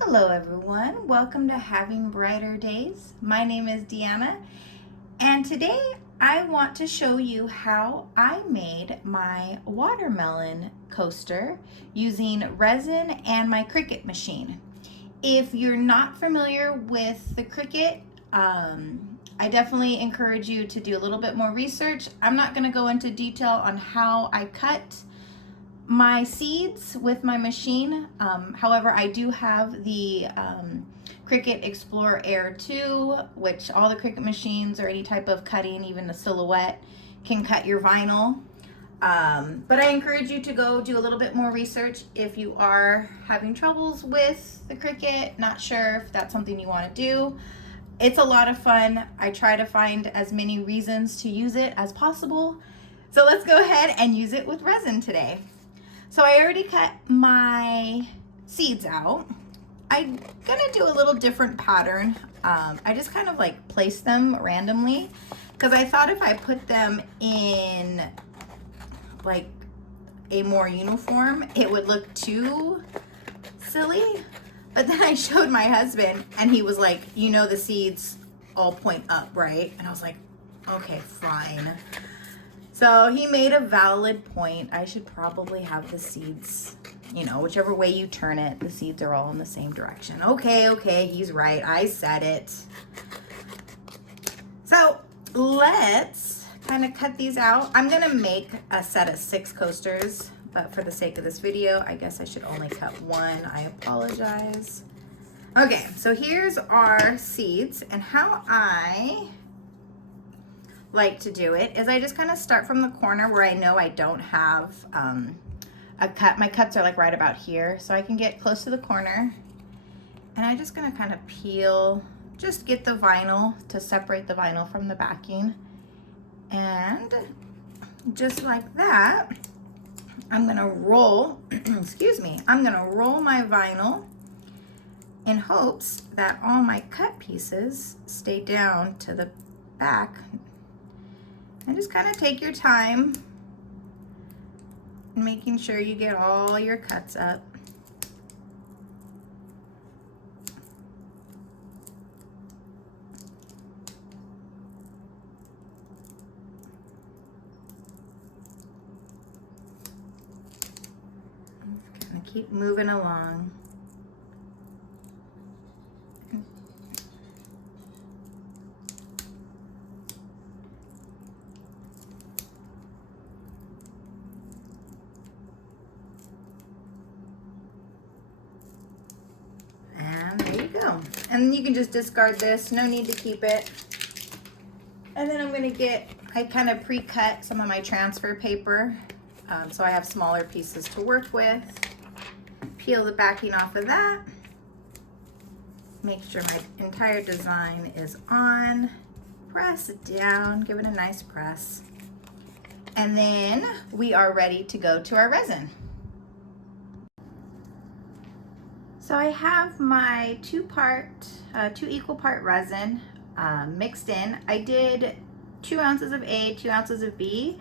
Hello everyone, welcome to Having Brighter Days. My name is Deanna, and today I want to show you how I made my watermelon coaster using resin and my Cricut machine. If you're not familiar with the Cricut, I definitely encourage you to do a little bit more research. I'm not going to go into detail on how I cut my seeds with my machine. However, I do have the Cricut Explorer Air 2, which all the Cricut machines or any type of cutting, even a silhouette, can cut your vinyl. But I encourage you to go do a little bit more research if you are having troubles with the Cricut, not sure if that's something you want to do. It's a lot of fun. I try to find as many reasons to use it as possible. So let's go ahead and use it with resin today. So I already cut my seeds out. I'm gonna do a little different pattern. I just kind of like place them randomly because I thought if I put them in like a more uniform, it would look too silly. But then I showed my husband and he was like, you know, the seeds all point up, right? And I was like, okay, fine. So he made a valid point. I should probably have the seeds, you know, whichever way you turn it, the seeds are all in the same direction. Okay, he's right. I said it. So let's kind of cut these out. I'm gonna make a set of 6 coasters, but for the sake of this video, I guess I should only cut one. I apologize. Okay, so here's our seeds, and how I like to do it is I just kind of start from the corner where I know I don't have a cut. My cuts are like right about here, so I can get close to the corner, and I'm just gonna kind of peel, just get the vinyl to separate the vinyl from the backing, and just like that, I'm gonna roll, excuse me, I'm gonna roll my vinyl in hopes that all my cut pieces stay down to the back. And just kind of take your time making sure you get all your cuts up. Just kind of keep moving along. And you can just discard this, no need to keep it. And then I'm gonna I kind of pre-cut some of my transfer paper, so I have smaller pieces to work with. Peel the backing off of that. Make sure my entire design is on. Press it down, give it a nice press. And then we are ready to go to our resin. So I have my 2 equal part resin mixed in. I did 2 ounces of A, 2 ounces of B.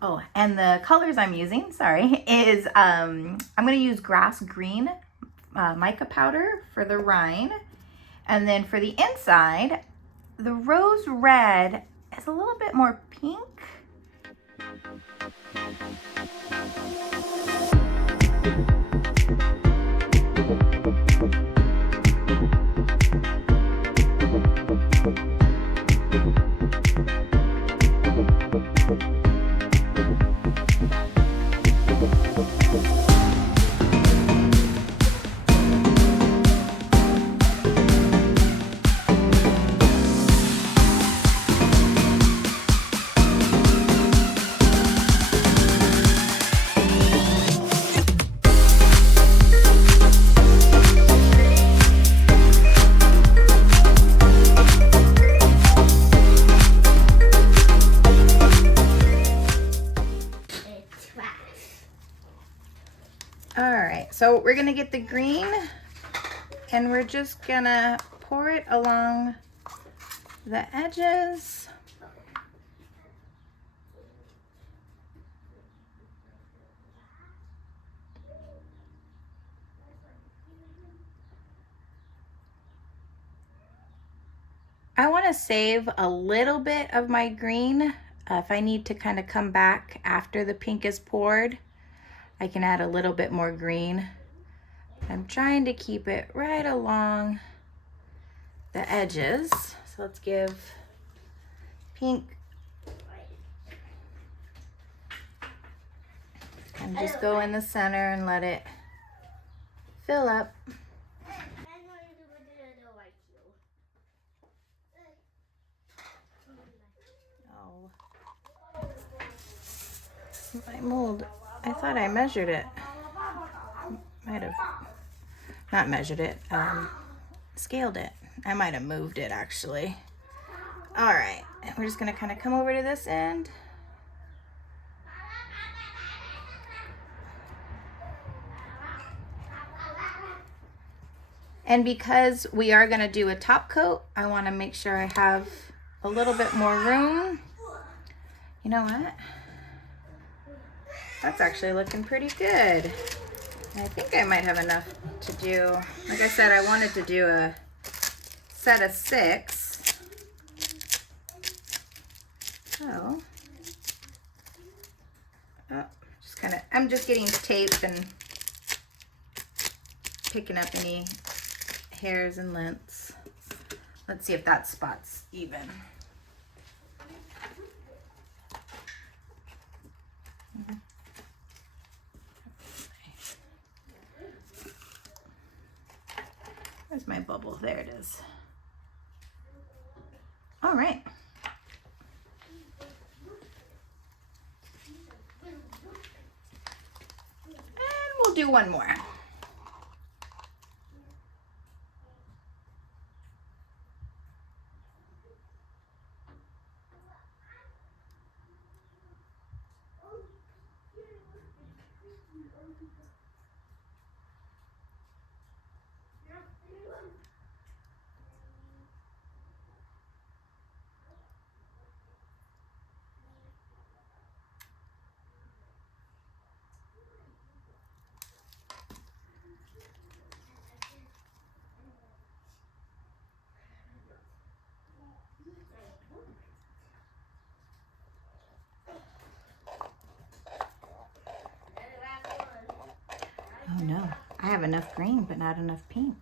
Oh, and the colors I'm using, sorry, is I'm gonna use grass green mica powder for the rind. And then for the inside, the rose red is a little bit more pink. So we're gonna get the green and we're just gonna pour it along the edges. I want to save a little bit of my green. If I need to kind of come back after the pink is poured, I can add a little bit more green. I'm trying to keep it right along the edges. So let's give pink and just go in the center and let it fill up. Oh, my mold. I thought I measured it. Might have not measured it, scaled it. I might have moved it actually. All right, and we're just gonna kind of come over to this end. And because we are gonna do a top coat, I wanna make sure I have a little bit more room. You know what? That's actually looking pretty good. I think I might have enough to do. Like I said, I wanted to do a set of 6. So, just kind of, I'm just getting tape and picking up any hairs and lengths. Let's see if that spot's even. Where's my bubble? There it is. All right. And we'll do one more. Oh no, I have enough green, but not enough pink.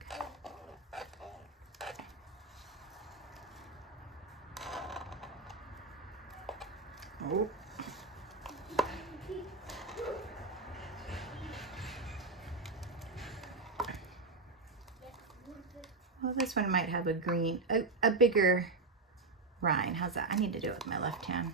Oh. Well, this one might have a green, a bigger rind. How's that? I need to do it with my left hand.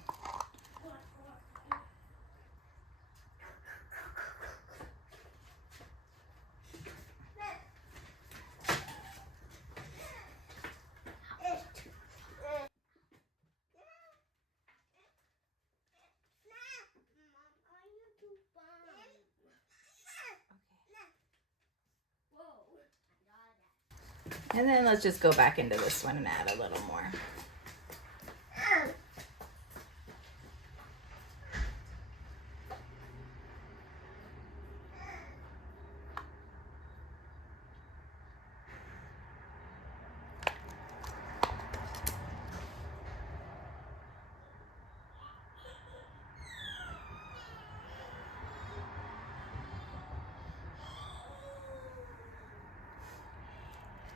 And then let's just go back into this one and add a little more.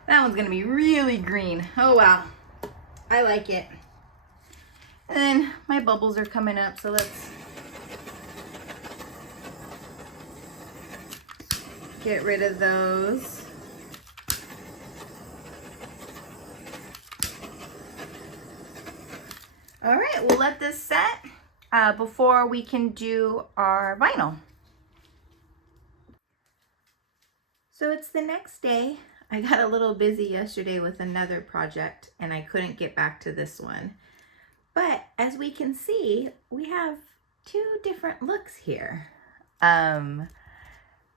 That one's gonna be really green. Oh wow, I like it. And then my bubbles are coming up, so let's get rid of those. All right, we'll let this set before we can do our vinyl. So it's the next day. I got a little busy yesterday with another project and I couldn't get back to this one. But as we can see, we have 2 different looks here.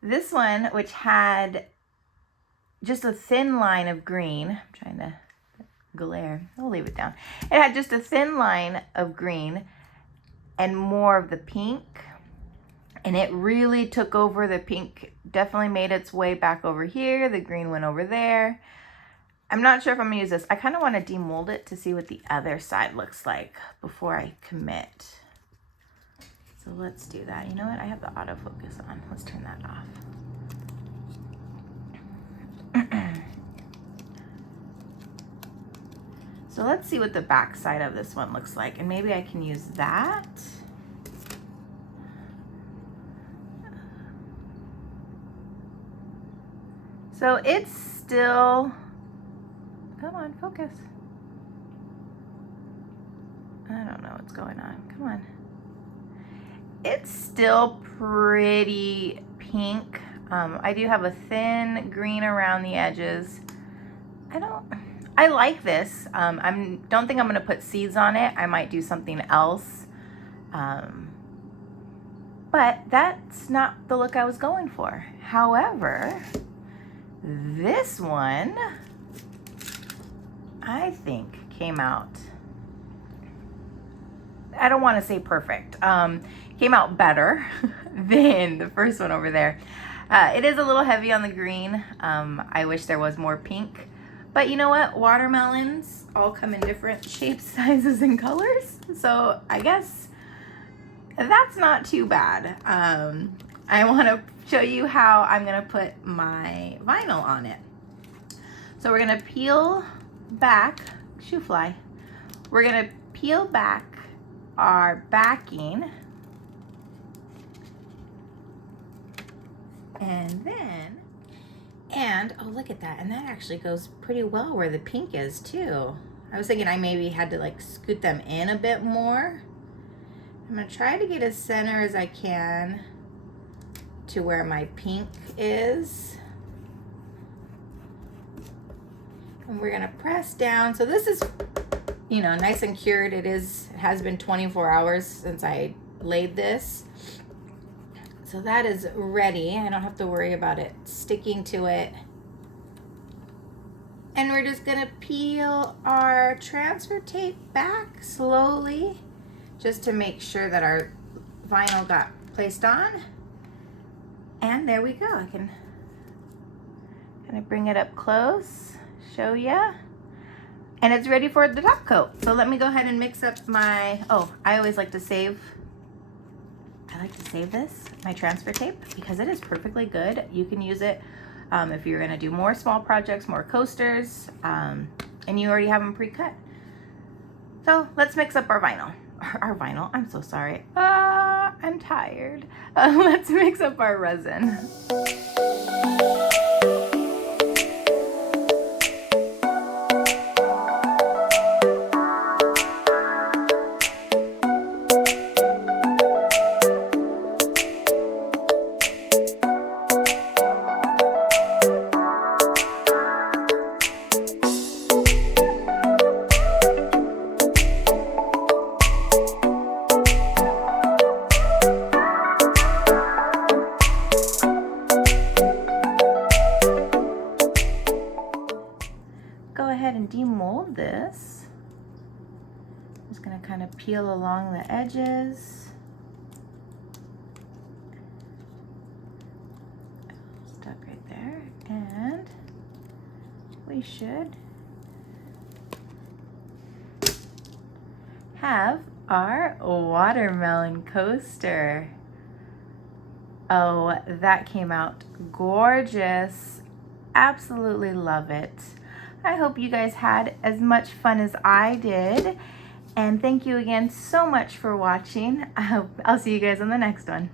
This one, which had just a thin line of green, I'm trying to glare, I'll leave it down. It had just a thin line of green and more of the pink. And it really took over. The pink definitely made its way back over here. The green went over there. I'm not sure if I'm gonna use this. I kind of want to demold it to see what the other side looks like before I commit. So let's do that. You know what? I have the autofocus on. Let's turn that off. So let's see what the back side of this one looks like, and maybe I can use that. So it's still, come on, focus. I don't know what's going on. Come on. It's still pretty pink. I do have a thin green around the edges. I like this. Don't think I'm gonna put seeds on it. I might do something else. But that's not the look I was going for. However, this one, I think came out, I don't wanna say perfect. Came out better than the first one over there. It is a little heavy on the green. I wish there was more pink. But you know what? Watermelons all come in different shapes, sizes, and colors. So I guess that's not too bad. I want to show you how I'm going to put my vinyl on it. So we're going to peel back, shoe fly. We're going to peel back our backing. Oh, look at that. And that actually goes pretty well where the pink is too. I was thinking I maybe had to like scoot them in a bit more. I'm gonna try to get as center as I can to where my pink is. And we're gonna press down. So this is, you know, nice and cured. It has been 24 hours since I laid this. So that is ready. I don't have to worry about it sticking to it. And we're just gonna peel our transfer tape back slowly just to make sure that our vinyl got placed on. And there we go. I can kind of bring it up close, show ya. And it's ready for the top coat. So let me go ahead and mix up my, I always like to save, this, my transfer tape, because it is perfectly good. You can use it if you're gonna do more small projects, more coasters, and you already have them pre-cut. So let's mix up our vinyl. I'm so sorry. I'm tired. Let's mix up our resin. Go ahead and demold this. I'm just gonna kind of peel along the edges. Stuck right there. And we should have our watermelon coaster. Oh, that came out gorgeous. Absolutely love it. I hope you guys had as much fun as I did. And thank you again so much for watching. I'll see you guys on the next one.